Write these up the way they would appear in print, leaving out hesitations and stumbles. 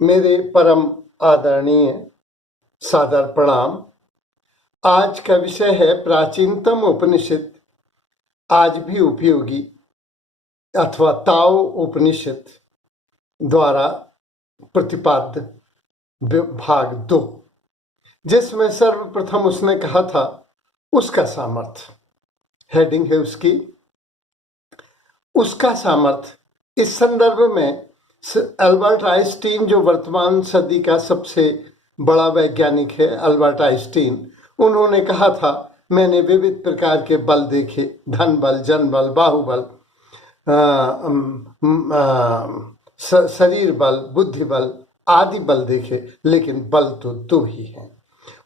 मेरे परम आदरणीय सादर प्रणाम। आज का विषय है प्राचीनतम उपनिषद आज भी उपयोगी अथवा ताओ उपनिषद द्वारा प्रतिपाद्य भाग 2, जिसमें सर्वप्रथम उसने कहा था उसका सामर्थ्य। हेडिंग है उसका सामर्थ्य। इस संदर्भ में अल्बर्ट आइंस्टीन, जो वर्तमान सदी का सबसे बड़ा वैज्ञानिक है, अल्बर्ट आइंस्टीन, उन्होंने कहा था, मैंने विविध प्रकार के बल देखे, धन बल, जन बल, बाहुबल, शरीर बल, बुद्धि बल आदि बल देखे, लेकिन बल तो दो ही हैं।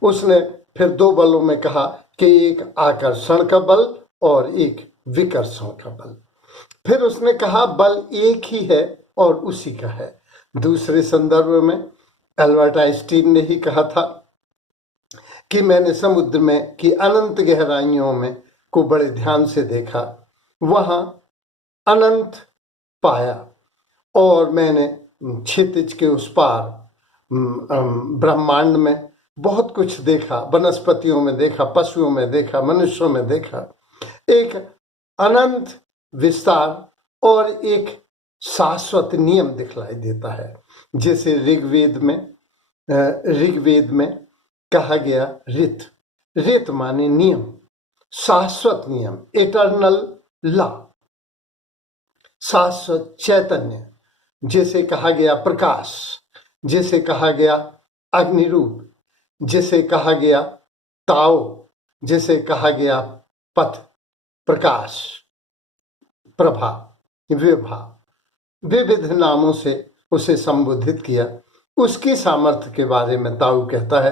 उसने फिर दो बलों में कहा कि एक आकर्षण का बल और एक विकर्षण का बल। फिर उसने कहा बल एक ही है और उसी का है। दूसरे संदर्भ में अल्बर्ट आइंस्टीन ने ही कहा था कि मैंने समुद्र में की अनंत गहराइयों में को बड़े ध्यान से देखा, वहां अनंत पाया, और मैंने क्षितिज के उस पार ब्रह्मांड में बहुत कुछ देखा, वनस्पतियों में देखा, पशुओं में देखा, मनुष्यों में देखा। एक अनंत विस्तार और एक शाश्वत नियम दिखलाई देता है। जैसे ऋग्वेद में कहा गया रित माने नियम, शाश्वत नियम, इटर्नल लॉ, शाश्वत चैतन्य। जैसे कहा गया प्रकाश, जैसे कहा गया अग्निरूप, जैसे कहा गया ताओ, जैसे कहा गया पथ, प्रकाश, प्रभा, विभा, विविध नामों से उसे संबोधित किया। उसकी सामर्थ्य के बारे में ताऊ कहता है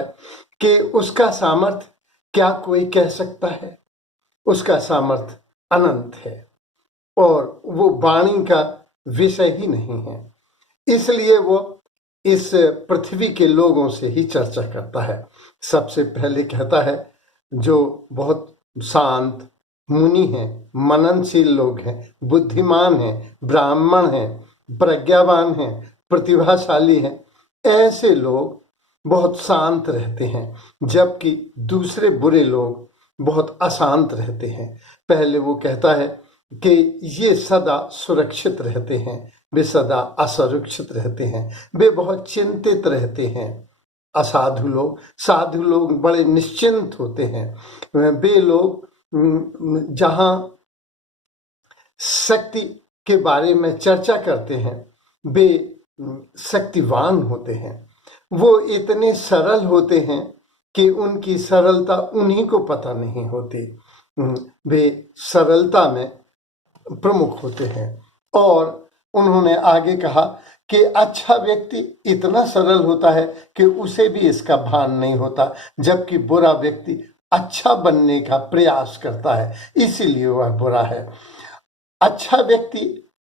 कि उसका सामर्थ्य क्या कोई कह सकता है। उसका सामर्थ्य अनंत है और वो वाणी का विषय ही नहीं है, इसलिए वो इस पृथ्वी के लोगों से ही चर्चा करता है। सबसे पहले कहता है जो बहुत शांत मुनि हैं, मननशील लोग हैं, बुद्धिमान हैं, ब्राह्मण हैं, प्रज्ञावान हैं, प्रतिभाशाली हैं, ऐसे लोग बहुत शांत रहते हैं, जबकि दूसरे बुरे लोग बहुत अशांत रहते हैं। पहले वो कहता है कि ये सदा सुरक्षित रहते हैं, वे सदा असुरक्षित रहते हैं, वे बहुत चिंतित रहते हैं। साधु लोग बड़े निश्चिंत होते हैं। वे लोग जहां शक्ति के बारे में चर्चा करते हैं, वे शक्तिवान होते हैं। वो इतने सरल होते हैं कि उनकी सरलता उन्हीं को पता नहीं होती। वे सरलता में प्रमुख होते हैं। और उन्होंने आगे कहा कि अच्छा व्यक्ति इतना सरल होता है कि उसे भी इसका भान नहीं होता, जबकि बुरा व्यक्ति अच्छा बनने का प्रयास करता है, इसीलिए वह बुरा है। अच्छा व्यक्ति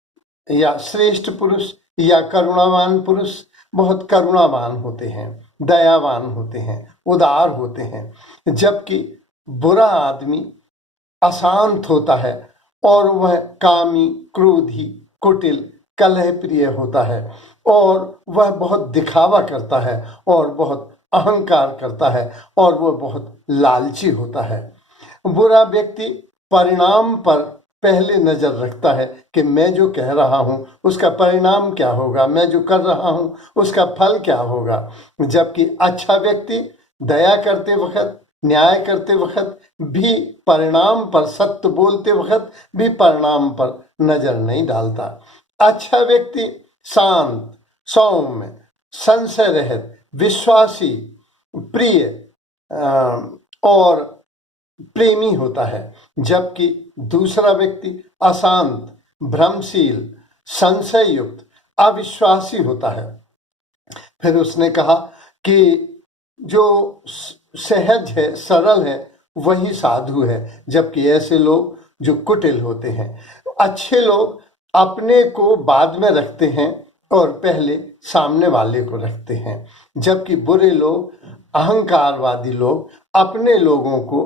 या श्रेष्ठ पुरुष या करुणावान पुरुष बहुत करुणावान होते हैं, दयावान होते हैं, उदार होते हैं, जबकि बुरा आदमी अशांत होता है और वह कामी, क्रोधी, कुटिल, कलह प्रिय होता है, और वह बहुत दिखावा करता है और बहुत अहंकार करता है और वह बहुत लालची होता है। बुरा व्यक्ति परिणाम पर पहले नजर रखता है कि मैं जो कह रहा हूं उसका परिणाम क्या होगा, मैं जो कर रहा हूं उसका फल क्या होगा, जबकि अच्छा व्यक्ति दया करते वक्त, न्याय करते वक्त भी परिणाम पर, सत्य बोलते वक्त भी परिणाम पर नजर नहीं डालता। अच्छा व्यक्ति शांत, सौम्य, संशय रहित, विश्वासी, प्रिय और प्रेमी होता है, जबकि दूसरा व्यक्ति अशांत, भ्रमशील, संशय युक्त, अविश्वासी होता है। फिर उसने कहा कि जो सहज है, सरल है, वही साधु है, जबकि ऐसे लोग जो कुटिल होते हैं। अच्छे लोग अपने को बाद में रखते हैं और पहले सामने वाले को रखते हैं, जबकि बुरे लोग, अहंकारवादी लोग अपने लोगों को,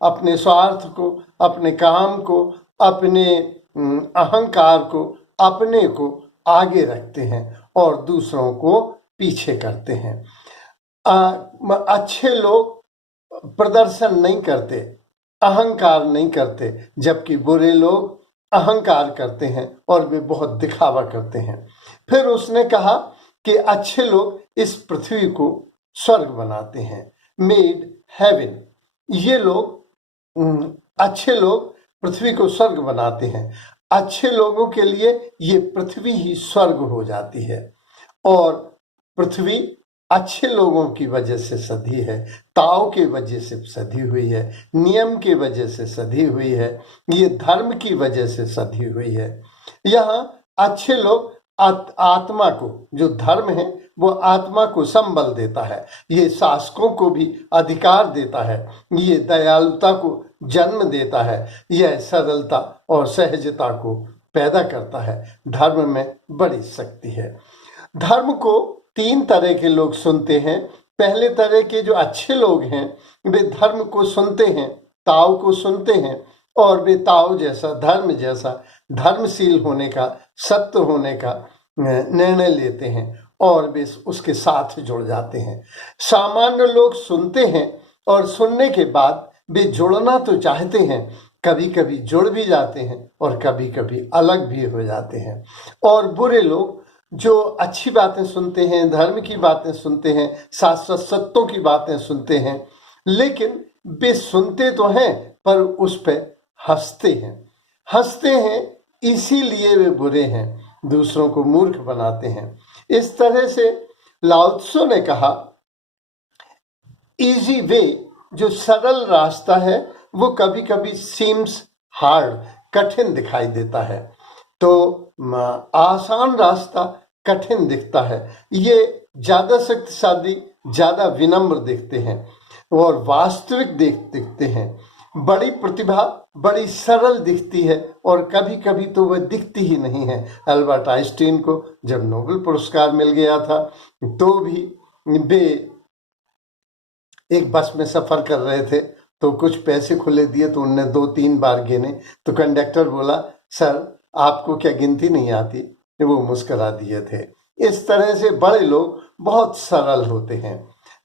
अपने स्वार्थ को, अपने काम को, अपने अहंकार को, अपने को आगे रखते हैं और दूसरों को पीछे करते हैं। अच्छे लोग प्रदर्शन नहीं करते, अहंकार नहीं करते, जबकि बुरे लोग अहंकार करते हैं और वे बहुत दिखावा करते हैं। फिर उसने कहा कि अच्छे लोग इस पृथ्वी को स्वर्ग बनाते हैं, मेड हेवन। ये लोग अच्छे लोग पृथ्वी को स्वर्ग बनाते हैं। अच्छे लोगों के लिए ये पृथ्वी ही स्वर्ग हो जाती है और पृथ्वी अच्छे लोगों की वजह से सधी है, ताव की वजह से सधी हुई है, नियम की वजह से सधी हुई है, ये धर्म की वजह से सधी हुई है। यहाँ अच्छे लोग आत्मा को, जो धर्म है वो आत्मा को संबल देता है, ये शासकों को भी अधिकार देता है, ये दयालुता को जन्म देता है, यह सरलता और सहजता को पैदा करता है। धर्म में बड़ी शक्ति है। धर्म को 3 तरह के लोग सुनते हैं। पहले तरह के जो अच्छे लोग हैं वे धर्म को सुनते हैं, ताव को सुनते हैं और वे ताव जैसा, धर्म जैसा, धर्मशील होने का, सत्य होने का निर्णय लेते हैं और वे उसके साथ जुड़ जाते हैं। सामान्य लोग सुनते हैं और सुनने के बाद वे जुड़ना तो चाहते हैं, कभी कभी जुड़ भी जाते हैं और कभी कभी अलग भी हो जाते हैं। और बुरे लोग जो अच्छी बातें सुनते हैं, धर्म की बातें सुनते हैं, शाश्वत सत्यों की बातें सुनते हैं, लेकिन वे सुनते तो हैं पर उस पे हंसते हैं, इसीलिए वे बुरे हैं, दूसरों को मूर्ख बनाते हैं। इस तरह से लाओ त्सो ने कहा, इजी वे, जो सरल रास्ता है, वो कभी कभी सीम्स हार्ड, कठिन दिखाई देता है। तो आसान रास्ता कठिन दिखता है, ये ज्यादा शक्तिशाली, ज्यादा विनम्र दिखते हैं और वास्तविक दिखते हैं। बड़ी प्रतिभा बड़ी सरल दिखती है और कभी कभी तो वह दिखती ही नहीं है। अल्बर्ट आइंस्टीन को जब नोबेल पुरस्कार मिल गया था तो भी वे एक बस में सफर कर रहे थे तो कुछ पैसे खुले दिए तो उनने 2-3 बार गिने तो कंडक्टर बोला, सर आपको क्या गिनती नहीं आती? वो मुस्करा दिए थे। इस तरह से बड़े लोग बहुत सरल होते हैं,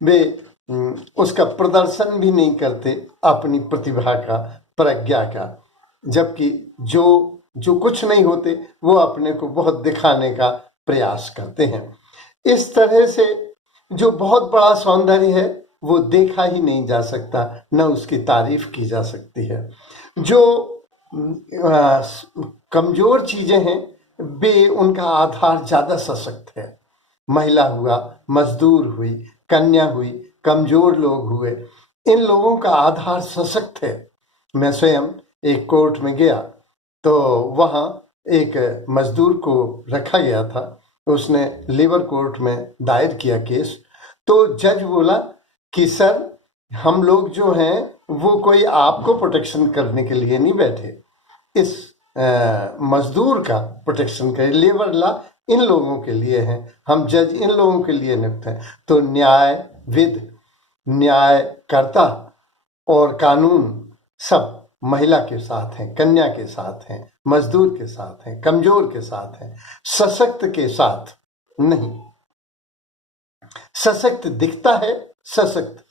वे उसका प्रदर्शन भी नहीं करते अपनी प्रतिभा का, प्रज्ञा का, जबकि जो कुछ नहीं होते वो अपने को बहुत दिखाने का प्रयास करते हैं। इस तरह से जो बहुत बड़ा सौंदर्य है वो देखा ही नहीं जा सकता, न उसकी तारीफ की जा सकती है। जो कमजोर चीजें हैं वे, उनका आधार ज्यादा सशक्त है। महिला हुआ, मजदूर हुई, कन्या हुई, कमजोर लोग हुए, इन लोगों का आधार सशक्त है। मैं स्वयं एक कोर्ट में गया तो वहां एक मजदूर को रखा गया था, उसने लेबर कोर्ट में दायर किया केस। तो जज बोला कि सर हम लोग जो हैं वो कोई आपको प्रोटेक्शन करने के लिए नहीं बैठे, इस मजदूर का प्रोटेक्शन करें, लेबर लॉ इन लोगों के लिए है, हम जज इन लोगों के लिए नियुक्त हैं। तो न्यायविद, न्यायकर्ता और कानून सब महिला के साथ हैं, कन्या के साथ हैं, मजदूर के साथ हैं, कमजोर के साथ हैं, सशक्त के साथ नहीं। सशक्त दिखता है, सशक्त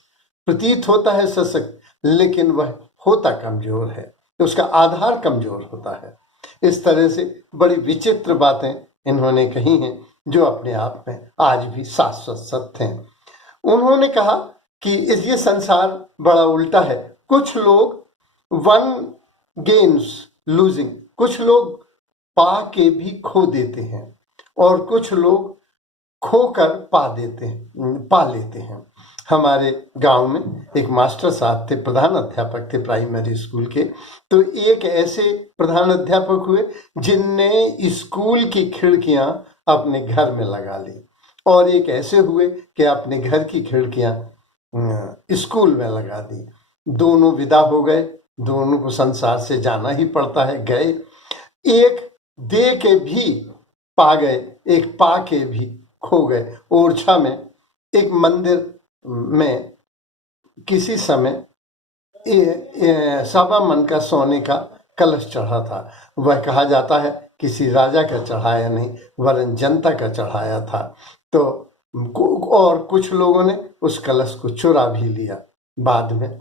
प्रतीत होता है सशक्त, लेकिन वह होता कमजोर है, उसका आधार कमजोर होता है। इस तरह से बड़ी विचित्र बातें इन्होंने कही हैं जो अपने आप में आज भी शाश्वत सत्य हैं। उन्होंने कहा कि ये संसार बड़ा उल्टा है, कुछ लोग वन गेन्स लूजिंग, कुछ लोग पा के भी खो देते हैं और कुछ लोग खोकर पा लेते हैं। हमारे गांव में एक मास्टर साहब थे, प्रधान अध्यापक थे प्राइमरी स्कूल के। तो एक ऐसे प्रधान अध्यापक हुए जिनने स्कूल की खिड़कियां अपने घर में लगा ली और एक ऐसे हुए कि अपने घर की खिड़कियां स्कूल में लगा दी। दोनों विदा हो गए, दोनों को संसार से जाना ही पड़ता है, गए। एक दे के भी पा गए, एक पा के भी खो गए। ओरछा में एक मंदिर में किसी समय 1.25 मन का सोने का कलश चढ़ा था। वह कहा जाता है किसी राजा का चढ़ाया नहीं, वरन जनता का चढ़ाया था। तो और कुछ लोगों ने उस कलश को चुरा भी लिया। बाद में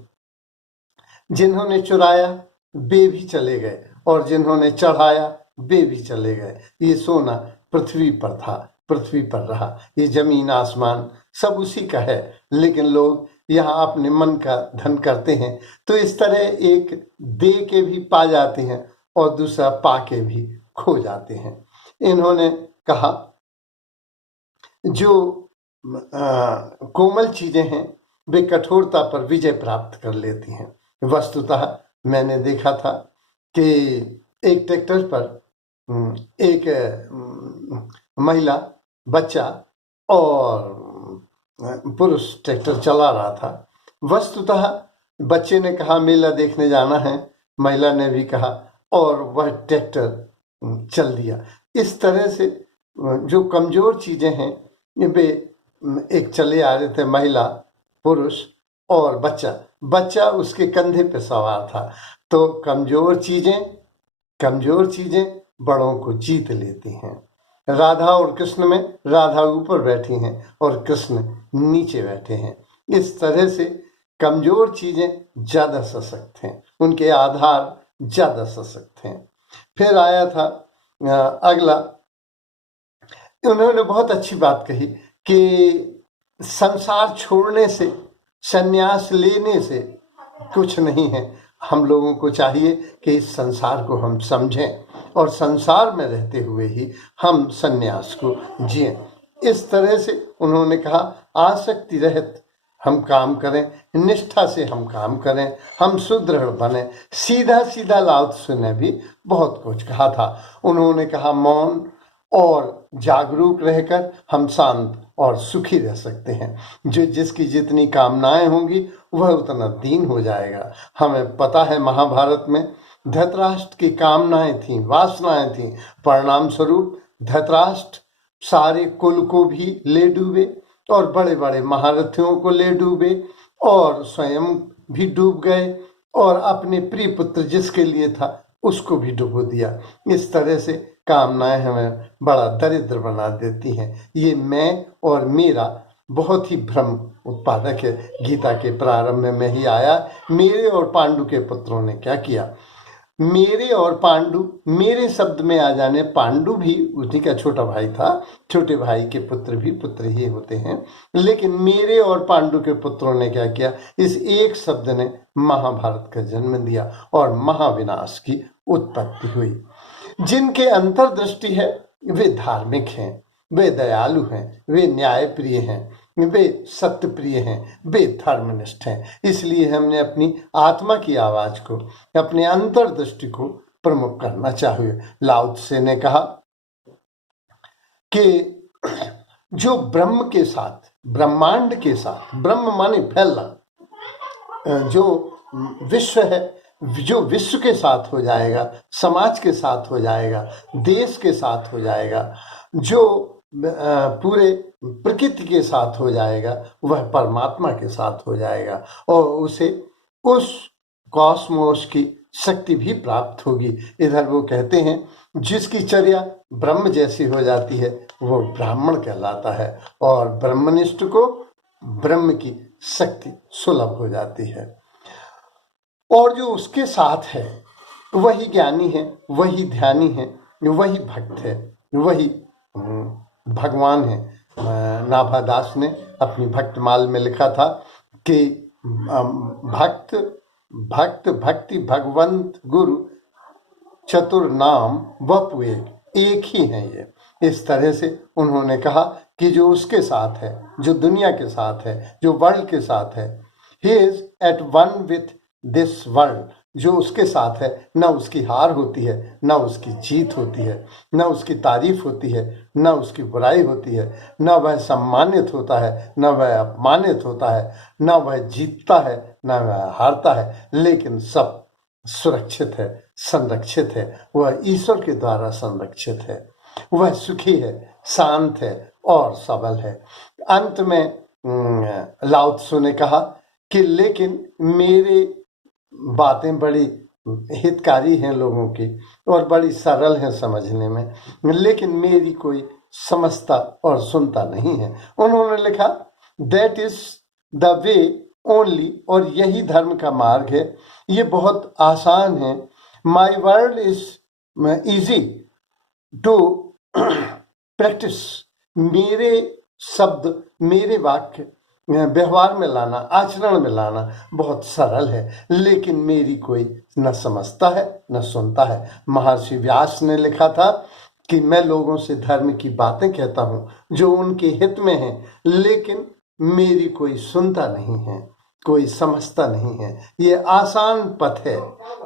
जिन्होंने चुराया वे भी चले गए और जिन्होंने चढ़ाया वे भी चले गए। ये सोना पृथ्वी पर था, पृथ्वी पर रहा। ये जमीन आसमान सब उसी का है, लेकिन लोग यहाँ अपने मन का धन करते हैं। तो इस तरह एक दे के भी पा जाते हैं और दूसरा पा के भी खो जाते हैं। इन्होंने कहा जो कोमल चीजें हैं वे कठोरता पर विजय प्राप्त कर लेती हैं। वस्तुतः मैंने देखा था कि एक ट्रैक्टर पर एक महिला, बच्चा और पुरुष ट्रैक्टर चला रहा था। वस्तुतः बच्चे ने कहा मेला देखने जाना है, महिला ने भी कहा, और वह ट्रैक्टर चल दिया। इस तरह से जो कमजोर चीजें हैं वे एक चले आ रहे थे, महिला, पुरुष और बच्चा उसके कंधे पे सवार था। तो कमजोर चीजें बड़ों को जीत लेती हैं। राधा और कृष्ण में राधा ऊपर बैठी हैं और कृष्ण नीचे बैठे हैं। इस तरह से कमजोर चीजें ज्यादा सशक्त हैं, उनके आधार ज्यादा सशक्त हैं। फिर आया था अगला, उन्होंने बहुत अच्छी बात कही कि संसार छोड़ने से, संन्यास लेने से कुछ नहीं है। हम लोगों को चाहिए कि इस संसार को हम समझें और संसार में रहते हुए ही हम संन्यास को जिएं। इस तरह से उन्होंने कहा आसक्ति रहित हम काम करें, निष्ठा से हम काम करें, हम सुदृढ़ बने। सीधा सीधा लाओ त्से ने भी बहुत कुछ कहा था। उन्होंने कहा मौन और जागरूक रहकर हम शांत और सुखी रह सकते हैं। जो जिसकी जितनी कामनाएं होंगी वह उतना दीन हो जाएगा। हमें पता है महाभारत में धृतराष्ट्र की कामनाएं थीं, वासनाएं थीं, परिणाम स्वरूप धृतराष्ट्र सारे कुल को भी ले डूबे और बड़े बड़े महारथियों को ले डूबे और स्वयं भी डूब गए और अपने प्रिय पुत्र जिसके लिए था उसको भी डुबो दिया। इस तरह से कामनाएं हमें बड़ा दरिद्र बना देती हैं। ये मैं और मेरा बहुत ही भ्रम उत्पादक है। गीता के प्रारंभ में मैं ही आया, मेरे और पांडु के पुत्रों ने क्या किया। मेरे और पांडु, मेरे शब्द में आ जाने, पांडु भी उसी का छोटा भाई था, छोटे भाई के पुत्र भी पुत्र ही होते हैं, लेकिन मेरे और पांडु के पुत्रों ने क्या किया, इस एक शब्द ने महाभारत का जन्म दिया और महाविनाश की उत्पत्ति हुई। जिनके अंतर्दृष्टि है वे धार्मिक हैं, वे दयालु हैं, वे न्यायप्रिय हैं, वे सत्य प्रिय हैं, वे धर्मनिष्ठ हैं। इसलिए हमने अपनी आत्मा की आवाज को, अपने अंतर्दृष्टि को प्रमुख करना चाहिए। लाओ त्से ने कहा कि जो ब्रह्म के साथ, ब्रह्मांड के साथ, ब्रह्म माने फैलना, जो विश्व है, जो विश्व के साथ हो जाएगा, समाज के साथ हो जाएगा, देश के साथ हो जाएगा, जो पूरे प्रकृति के साथ हो जाएगा, वह परमात्मा के साथ हो जाएगा और उसे उस कॉस्मोस की शक्ति भी प्राप्त होगी। इधर वो कहते हैं जिसकी चर्या ब्रह्म जैसी हो जाती है वो ब्राह्मण कहलाता है और ब्रह्मनिष्ठ को ब्रह्म की शक्ति सुलभ हो जाती है। और जो उसके साथ है वही ज्ञानी है, वही ध्यानी है, वही भक्त है, वही भगवान है। नाभादास ने अपनी भक्तमाल में लिखा था कि भक्त भक्त भक्ति भगवंत गुरु चतुर नाम वपु एक ही है ये। इस तरह से उन्होंने कहा कि जो उसके साथ है, जो दुनिया के साथ है, जो वर्ल्ड के साथ है, he is at one with this world। जो उसके साथ है न उसकी हार होती है, न उसकी जीत होती है, न उसकी तारीफ होती है, न उसकी बुराई होती है, न वह सम्मानित होता है, न वह अपमानित होता है, न वह जीतता है, न वह हारता है, लेकिन सब सुरक्षित है, संरक्षित है। वह ईश्वर के द्वारा संरक्षित है, वह सुखी है, शांत है और सबल है। अंत में लाओ त्से ने कहा कि लेकिन मेरे बातें बड़ी हितकारी हैं लोगों की और बड़ी सरल हैं समझने में, लेकिन मेरी कोई समझता और सुनता नहीं है। उन्होंने लिखा, that is the way only, और यही धर्म का मार्ग है, ये बहुत आसान है। My word is easy to practice, मेरे शब्द, मेरे वाक्य व्यवहार में लाना, आचरण में लाना बहुत सरल है, लेकिन मेरी कोई न समझता है न सुनता है। महर्षि व्यास ने लिखा था कि मैं लोगों से धर्म की बातें कहता हूँ जो उनके हित में है, लेकिन मेरी कोई सुनता नहीं है, कोई समझता नहीं है। ये आसान पथ है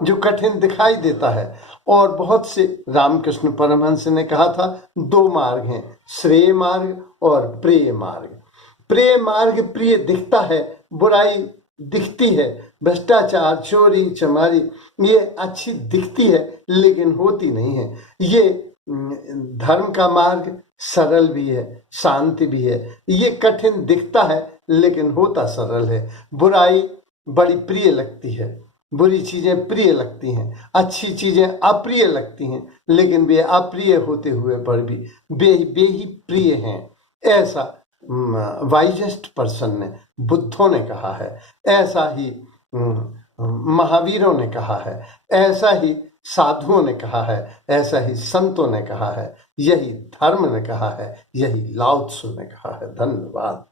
जो कठिन दिखाई देता है। और बहुत से, रामकृष्ण परमहंस ने कहा था, दो मार्ग हैं, श्रेय मार्ग और प्रेय मार्ग। प्रेय मार्ग प्रिय दिखता है, बुराई दिखती है, भ्रष्टाचार, चोरी चमारी, ये अच्छी दिखती है लेकिन होती नहीं है। ये धर्म का मार्ग सरल भी है, शांति भी है। ये कठिन दिखता है लेकिन होता सरल है। बुराई बड़ी प्रिय लगती है, बुरी चीजें प्रिय लगती हैं, अच्छी चीजें अप्रिय लगती हैं, लेकिन वे अप्रिय होते हुए पर भी वे ही प्रिय हैं। ऐसा वाइजेस्ट पर्सन ने, बुद्धों ने कहा है, ऐसा ही महावीरों ने कहा है, ऐसा ही साधुओं ने कहा है, ऐसा ही संतों ने कहा है, यही धर्म ने कहा है, यही लाओ त्सु ने कहा है। धन्यवाद।